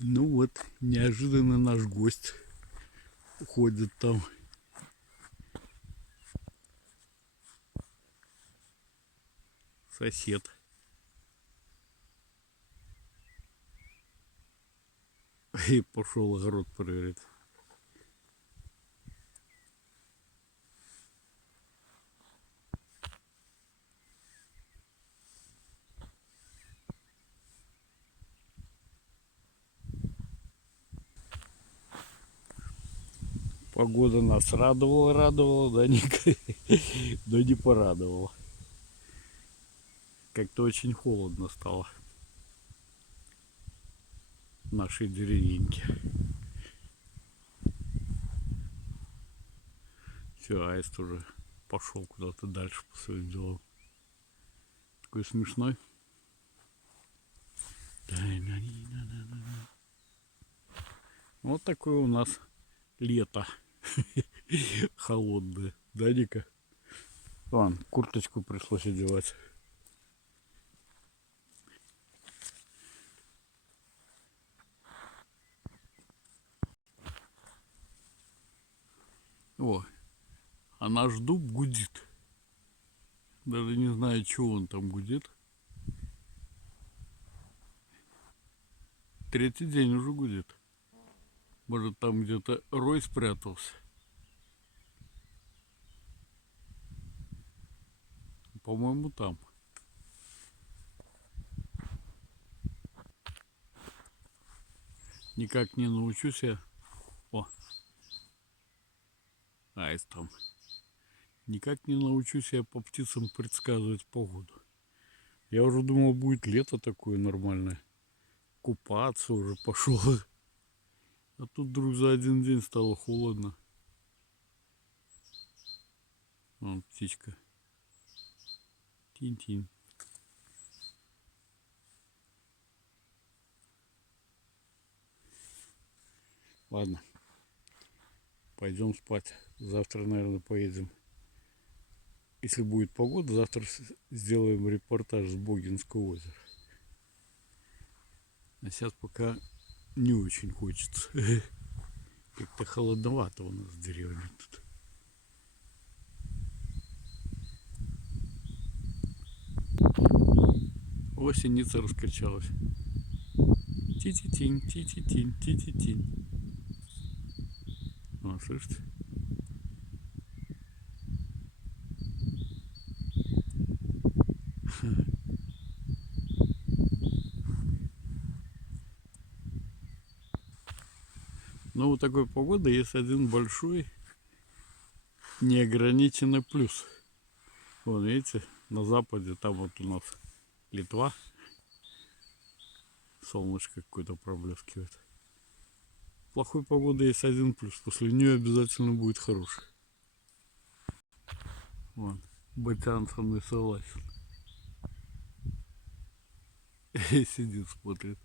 Ну вот, неожиданно наш гость уходит там. Сосед. И пошел огород проверять. Погода нас радовала, да, но не порадовала. Как-то очень холодно стало в нашей деревеньке. Все, аист уже пошел куда-то дальше по своим делам. Такой смешной. Вот такое у нас лето холодное, да, Ника? Ладно, курточку пришлось одевать. О, а наш дуб гудит. Даже не знаю, чего он там гудит. Третий день уже гудит. Может, там где-то рой спрятался. По-моему, там. Никак не научусь я. О, аист там. Никак не научусь я по птицам предсказывать погоду. Я уже думал, будет лето такое нормальное. Купаться уже пошел. А тут вдруг за один день стало холодно. Вон птичка. Тинь-тинь. Ладно. Пойдем спать. Завтра, наверное, поедем. Если будет погода, завтра сделаем репортаж с Богинского озера. А сейчас пока не очень хочется. Как-то холодновато у нас в деревне тут. О, синица раскричалась. Ти-ти-тинь, ти-ти-тинь, ти-ти-тинь. О, слышите? Но у такой погоды есть один большой неограниченный плюс. Вон, видите, на западе там вот у нас Литва. Солнышко какое-то проблескивает. Плохой погоды есть один плюс. После нее обязательно будет хороший. Вон, Батян со мной согласен. Сидит, смотрит.